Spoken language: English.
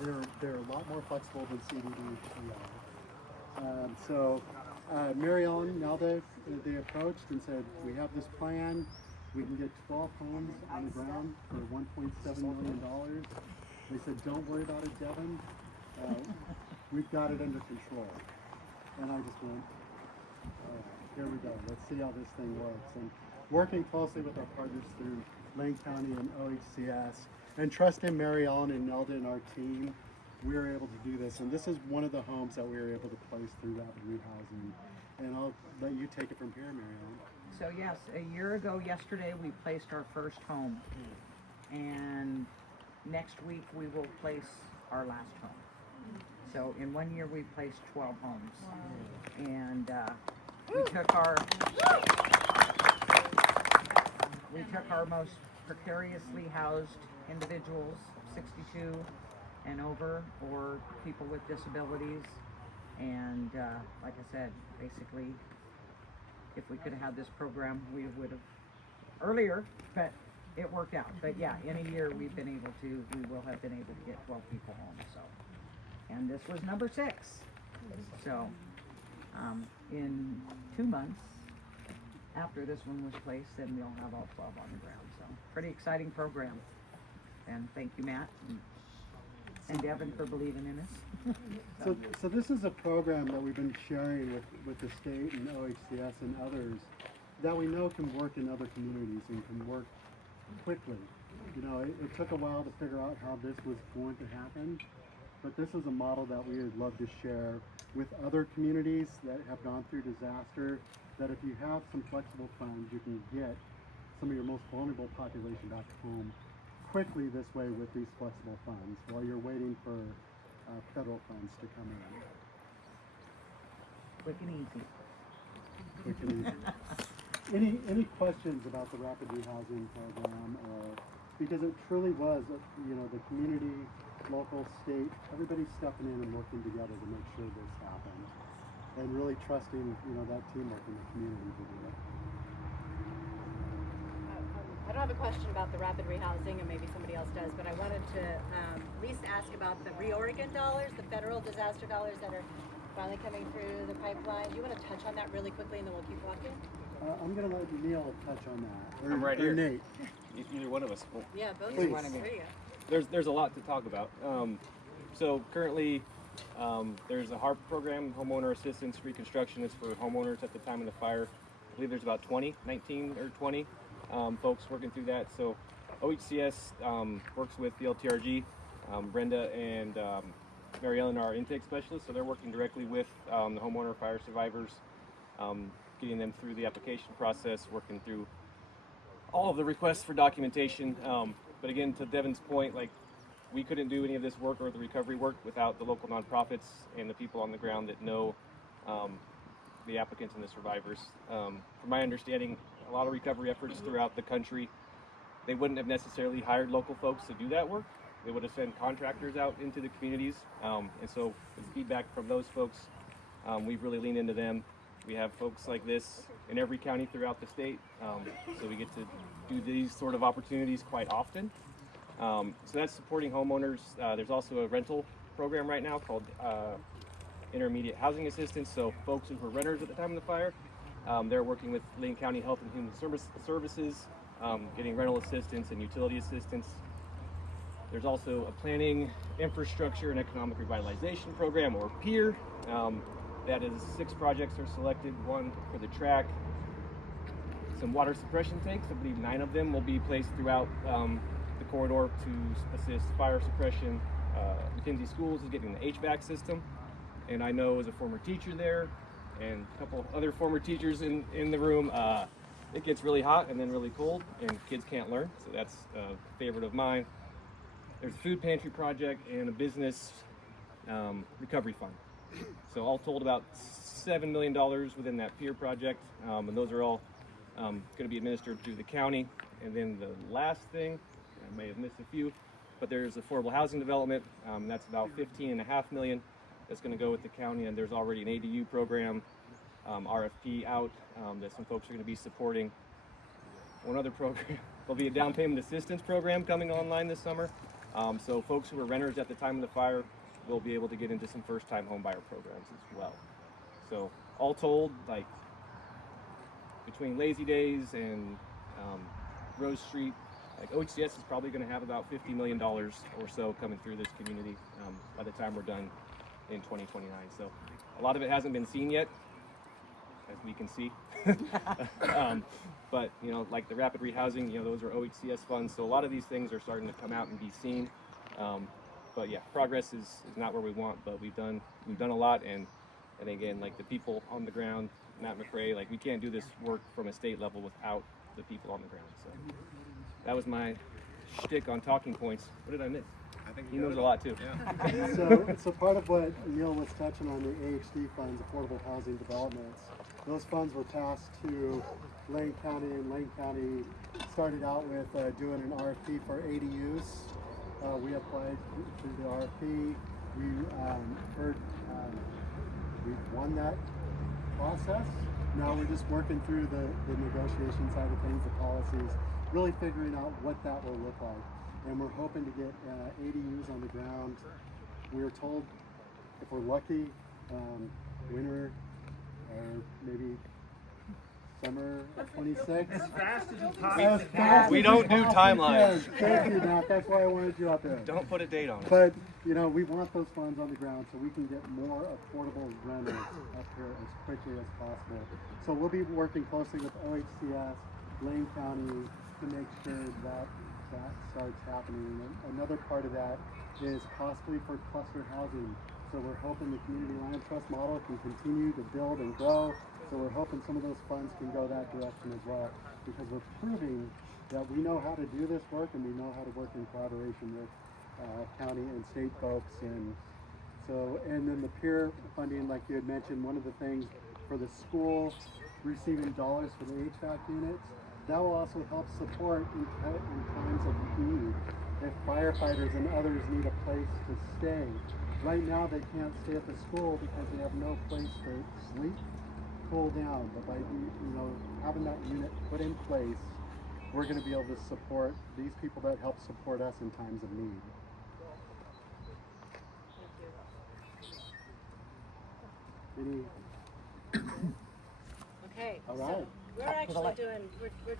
they're a lot more flexible than CDBG are. Mary Ellen Nalde, they approached and said, we have this plan. We can get 12 homes on the ground for $1.7 million. They said, don't worry about it, Devin. We've got it under control. And I just went, all right, here we go. Let's see how this thing works. And working closely with our partners through Lane County and OHCS, and trusting Mary Ellen and Nelda and our team, we were able to do this. And this is one of the homes that we were able to place through Rapid Rehousing. And I'll let you take it from here, Mary Ellen. So yes, a year ago yesterday we placed our first home, and next week we will place our last home. So in 1 year we placed 12 homes, and we took our most precariously housed individuals, 62 and over, or people with disabilities, and like I said, basically, if we could have had this program, we would have earlier, but it worked out. But yeah, in a year we will have been able to get 12 people home. So, and this was number 6. So, in 2 months after this one was placed, then we'll have all 12 on the ground. So, pretty exciting program. And thank you, Matt and Devin, for believing in us. So this is a program that we've been sharing with the state and OHCS and others that we know can work in other communities and can work quickly. You know, it took a while to figure out how this was going to happen, but this is a model that we would love to share with other communities that have gone through disaster, that if you have some flexible funds, you can get some of your most vulnerable population back home quickly this way with these flexible funds while you're waiting for federal funds to come in. Quick and easy. Quick and easy. Any questions about the Rapid Rehousing program? Because it truly was, the community, local, state, everybody stepping in and working together to make sure this happened, and really trusting, that teamwork in the community to do it. I don't have a question about the Rapid Rehousing, and maybe somebody else does, but I wanted to at least ask about the ReOregon dollars, the federal disaster dollars that are finally coming through the pipeline. Do you want to touch on that really quickly, and then we'll keep walking? I'm going to let Neil touch on that. I'm right or here. Nate. Either one of us. Yeah, both Please. of us. There you go. There's a lot to talk about. So currently, there's a HARP program, Homeowner Assistance Reconstruction. It's for homeowners at the time of the fire. I believe there's about 19 or 20 folks working through that. So OHCS works with the LTRG. Brenda and Mary Ellen are our intake specialists, so they're working directly with the homeowner fire survivors, getting them through the application process, working through all of the requests for documentation. But again, to Devin's point, we couldn't do any of this work or the recovery work without the local nonprofits and the people on the ground that know the applicants and the survivors. From my understanding, a lot of recovery efforts throughout the country, they wouldn't have necessarily hired local folks to do that work. They would have sent contractors out into the communities. And so with feedback from those folks, we've really leaned into them. We have folks like this in every county throughout the state. So we get to do these sort of opportunities quite often. So that's supporting homeowners. There's also a rental program right now called Intermediate Housing Assistance. So folks who were renters at the time of the fire, they're working with Lane County Health and Human Services, getting rental assistance and utility assistance. There's also a Planning, Infrastructure, and Economic Revitalization Program, or PEER. That is 6 projects are selected, 1 for the track, some water suppression tanks. I believe 9 of them will be placed throughout the corridor to assist fire suppression. McKinsey Schools is getting the HVAC system, and I know as a former teacher there and a couple other former teachers in the room, it gets really hot and then really cold and kids can't learn, so that's a favorite of mine. There's a food pantry project and a business recovery fund. So all told about $7 million within that PEER project, and those are all going to be administered through the county. And then the last thing, I may have missed a few, but there's affordable housing development. That's about $15.5 million. That's going to go with the county, and there's already an ADU program, RFP out that some folks are going to be supporting. One other program, there'll be a down payment assistance program coming online this summer. So folks who were renters at the time of the fire will be able to get into some first-time home buyer programs as well. So all told, like between Lazy Days and Rose Street, like OHCS is probably going to have about $50 million or so coming through this community by the time we're done in 2029. So a lot of it hasn't been seen yet, as we can see. But you know, like the rapid rehousing, you know, those are OHCS funds. So a lot of these things are starting to come out and be seen. But yeah, progress is not where we want, but we've done a lot. And again, like the people on the ground, Matt McRae, like we can't do this work from a state level without the people on the ground. So that was my shtick on talking points. What did I miss? I think He knows a lot too. Yeah. So part of what Neil was touching on, the AHD funds, Affordable Housing Developments, those funds were passed to Lane County, and Lane County started out with doing an RFP for ADUs. We applied through the RFP. We heard we won that process. Now we're just working through the negotiation side of things, the policies, really figuring out what that will look like. And we're hoping to get ADUs on the ground. We were told, if we're lucky, winter or maybe summer 26. As fast as you As possibly fast We as don't you do possibly timelines. can. Thank you, Matt. That's why I wanted you out there. Don't put a date on it. But you know, we want those funds on the ground so we can get more affordable renters up here as quickly as possible. So we'll be working closely with OHCS, Lane County to make sure that that starts happening. And another part of that is possibly for cluster housing. So we're hoping the community land trust model can continue to build and grow. So we're hoping some of those funds can go that direction as well, because we're proving that we know how to do this work and we know how to work in collaboration with county and state folks. And so, and then the peer funding, like you had mentioned, one of the things for the school receiving dollars for the HVAC units, that will also help support in times of need. If firefighters and others need a place to stay. Right now they can't stay at the school because they have no place to sleep, cool down. But by having that unit put in place, we're going to be able to support these people that help support us in times of need. Any? Okay. All right. So we're actually doing, we're doing